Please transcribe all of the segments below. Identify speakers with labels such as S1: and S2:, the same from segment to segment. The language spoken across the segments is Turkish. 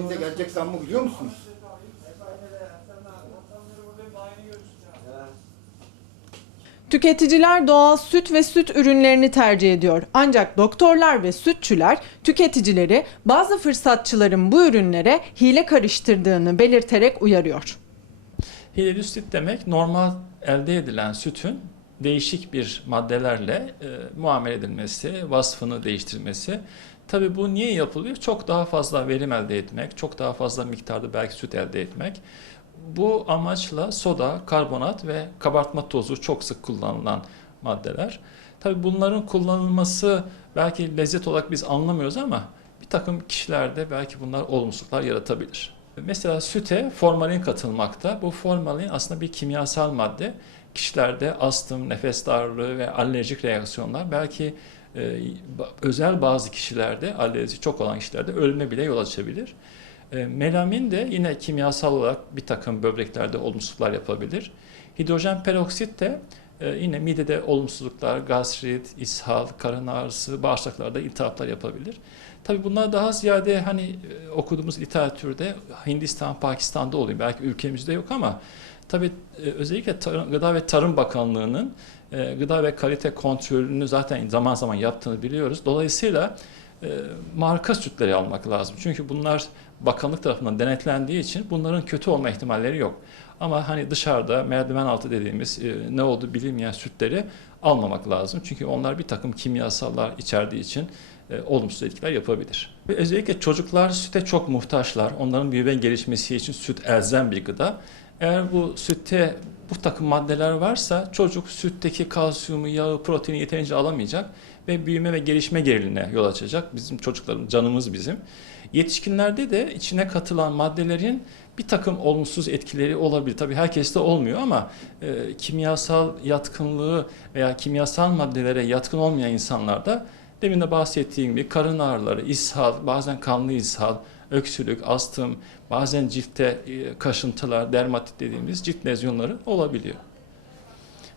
S1: Sütünde gerçek zammı biliyor musunuz?
S2: Tüketiciler doğal süt ve süt ürünlerini tercih ediyor. Ancak doktorlar ve sütçüler tüketicileri bazı fırsatçıların bu ürünlere hile karıştırdığını belirterek uyarıyor.
S3: Hileli süt demek normal elde edilen sütün değişik bir maddelerle e, muamele edilmesi, vasfını değiştirmesi. Tabii bu niye yapılıyor? Çok daha fazla verim elde etmek, çok daha fazla miktarda belki süt elde etmek. Bu amaçla soda, karbonat ve kabartma tozu çok sık kullanılan maddeler. Tabii bunların kullanılması belki lezzet olarak biz anlamıyoruz ama bir takım kişilerde belki bunlar olumsuzluklar yaratabilir. Mesela süte formalin katılmakta. Bu formalin aslında bir kimyasal madde. Kişilerde astım, nefes darlığı ve alerjik reaksiyonlar belki e, özel bazı kişilerde alerji çok olan kişilerde ölüme bile yol açabilir. E, melamin de yine kimyasal olarak bir takım böbreklerde olumsuzluklar yapabilir. Hidrojen peroksit de e, yine midede olumsuzluklar, gastrit, ishal, karın ağrısı, bağırsaklarda iltihaplar yapabilir. Tabii bunlar daha ziyade hani e, okuduğumuz literatürde Hindistan, Pakistan'da oluyor. Belki ülkemizde yok ama tabii e, özellikle Tarım- Gıda ve Tarım Bakanlığı'nın e, gıda ve kalite kontrolünü zaten zaman zaman yaptığını biliyoruz. Dolayısıyla e, marka sütleri almak lazım. Çünkü bunlar bakanlık tarafından denetlendiği için bunların kötü olma ihtimalleri yok. Ama hani dışarıda merdiven altı dediğimiz e, ne oldu bilinmeyen sütleri almamak lazım. Çünkü onlar bir takım kimyasallar içerdiği için olumsuz etkiler yapabilir. Özellikle çocuklar süte çok muhtaçlar. Onların büyüme gelişmesi için süt elzem bir gıda. Eğer bu sütte bu takım maddeler varsa çocuk sütteki kalsiyumu, yağı, proteini yeterince alamayacak ve büyüme ve gelişme geriline yol açacak. Bizim çocuklarımız, canımız bizim. Yetişkinlerde de içine katılan maddelerin bir takım olumsuz etkileri olabilir. Tabii herkeste olmuyor ama e, kimyasal yatkınlığı veya kimyasal maddelere yatkın olmayan insanlarda demin de bahsettiğim gibi karın ağrıları, ishal, bazen kanlı ishal, öksürük, astım, bazen ciltte e, kaşıntılar, dermatit dediğimiz cilt lezyonları olabiliyor.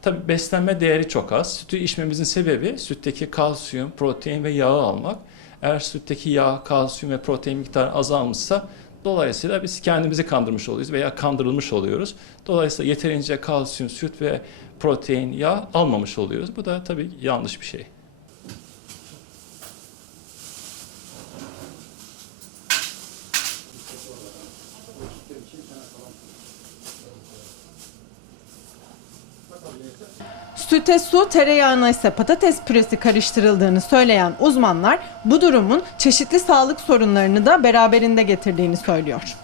S3: Tabii beslenme değeri çok az. Sütü içmemizin sebebi sütteki kalsiyum, protein ve yağı almak. Eğer sütteki yağ, kalsiyum ve protein miktarı azalmışsa dolayısıyla biz kendimizi kandırmış oluyoruz veya kandırılmış oluyoruz. Dolayısıyla yeterince kalsiyum, süt ve protein, yağ almamış oluyoruz. Bu da tabii yanlış bir şey.
S2: Süte su, tereyağına ise patates püresi karıştırıldığını söyleyen uzmanlar bu durumun çeşitli sağlık sorunlarını da beraberinde getirdiğini söylüyor.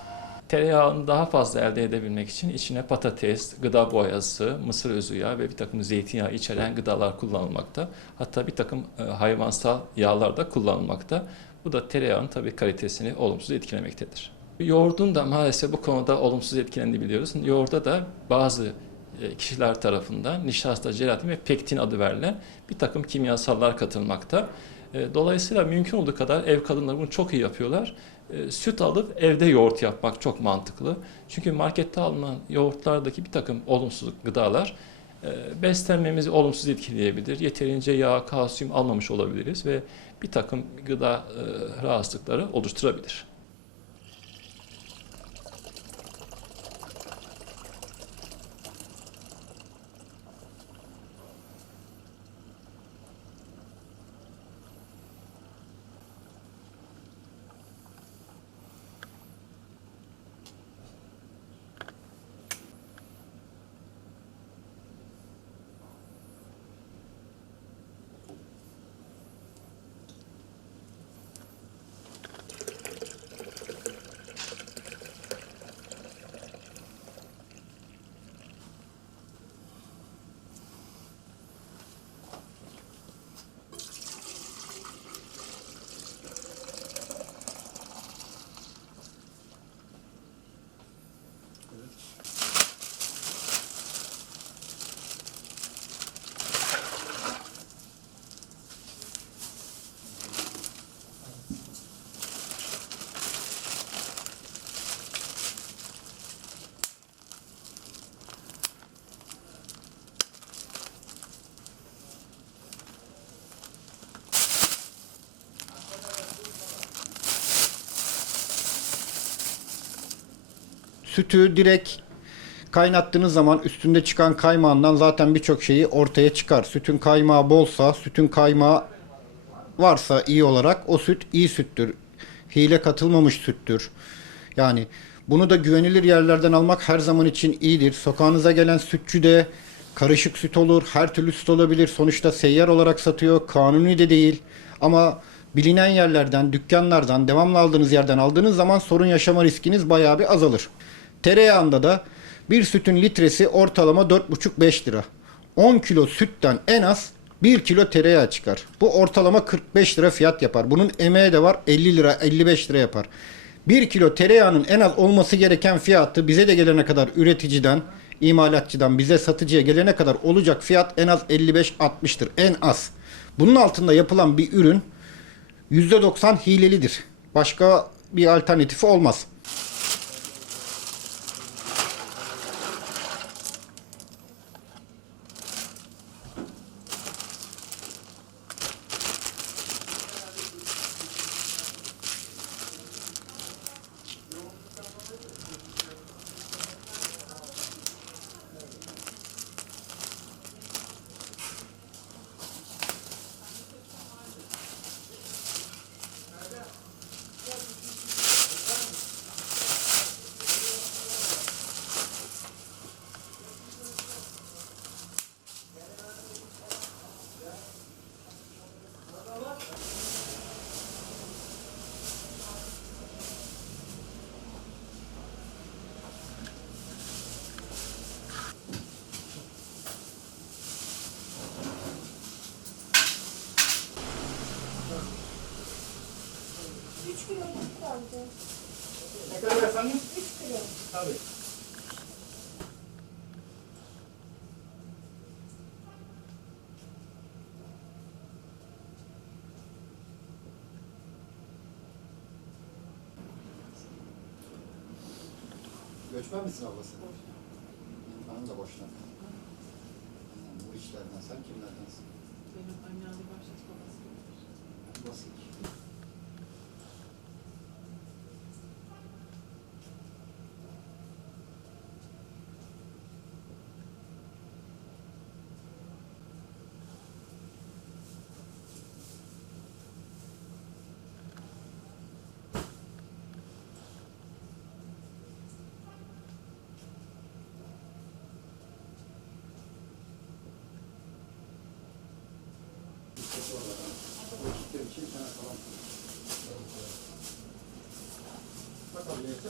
S3: Tereyağını daha fazla elde edebilmek için içine patates, gıda boyası, mısır özü yağı ve bir takım zeytinyağı içeren gıdalar kullanılmakta. Hatta bir takım e, hayvansal yağlar da kullanılmakta. Bu da tereyağının tabii kalitesini olumsuz etkilemektedir. Yoğurdun da maalesef bu konuda olumsuz etkilendiğini biliyoruz. Yoğurda da bazı kişiler tarafından nişasta, jelatin ve pektin adı verilen bir takım kimyasallar katılmakta. E, Dolayısıyla mümkün olduğu kadar ev kadınları bunu çok iyi yapıyorlar. E, Süt alıp evde yoğurt yapmak çok mantıklı. Çünkü markette alınan yoğurtlardaki bir takım olumsuz gıdalar e, beslenmemizi olumsuz etkileyebilir. Yeterince yağ, kalsiyum almamış olabiliriz ve bir takım gıda e, rahatsızlıkları oluşturabilir.
S1: Sütü direkt kaynattığınız zaman üstünde çıkan kaymağından zaten birçok şeyi ortaya çıkar. Sütün kaymağı bolsa, sütün kaymağı varsa iyi olarak o süt iyi süttür. Hile katılmamış süttür. Yani bunu da güvenilir yerlerden almak her zaman için iyidir. Sokağınıza gelen sütçü de karışık süt olur, her türlü süt olabilir. Sonuçta seyyar olarak satıyor, kanuni de değil. Ama bilinen yerlerden, dükkanlardan, devamlı aldığınız yerden aldığınız zaman sorun yaşama riskiniz bayağı bir azalır. Tereyağında da bir sütün litresi ortalama 4,5-5 lira. 10 kilo sütten en az 1 kilo tereyağı çıkar. Bu ortalama 45 lira fiyat yapar. Bunun emeği de var 50 lira 55 lira yapar. 1 kilo tereyağının en az olması gereken fiyatı bize de gelene kadar üreticiden, imalatçıdan bize satıcıya gelene kadar olacak fiyat en az 55-60'tır. En az. Bunun altında yapılan bir ürün %90 hilelidir. Başka bir alternatifi olmaz. Ne kadar efendim? 3 kilo. Tabii. Göçmen misin ablası? Benim da boşnak. Bu işlerden sen kimlerdensin?
S4: Benim annem Ali Başlat babası.
S1: Nasıl? tane falan. Bakalım neyse.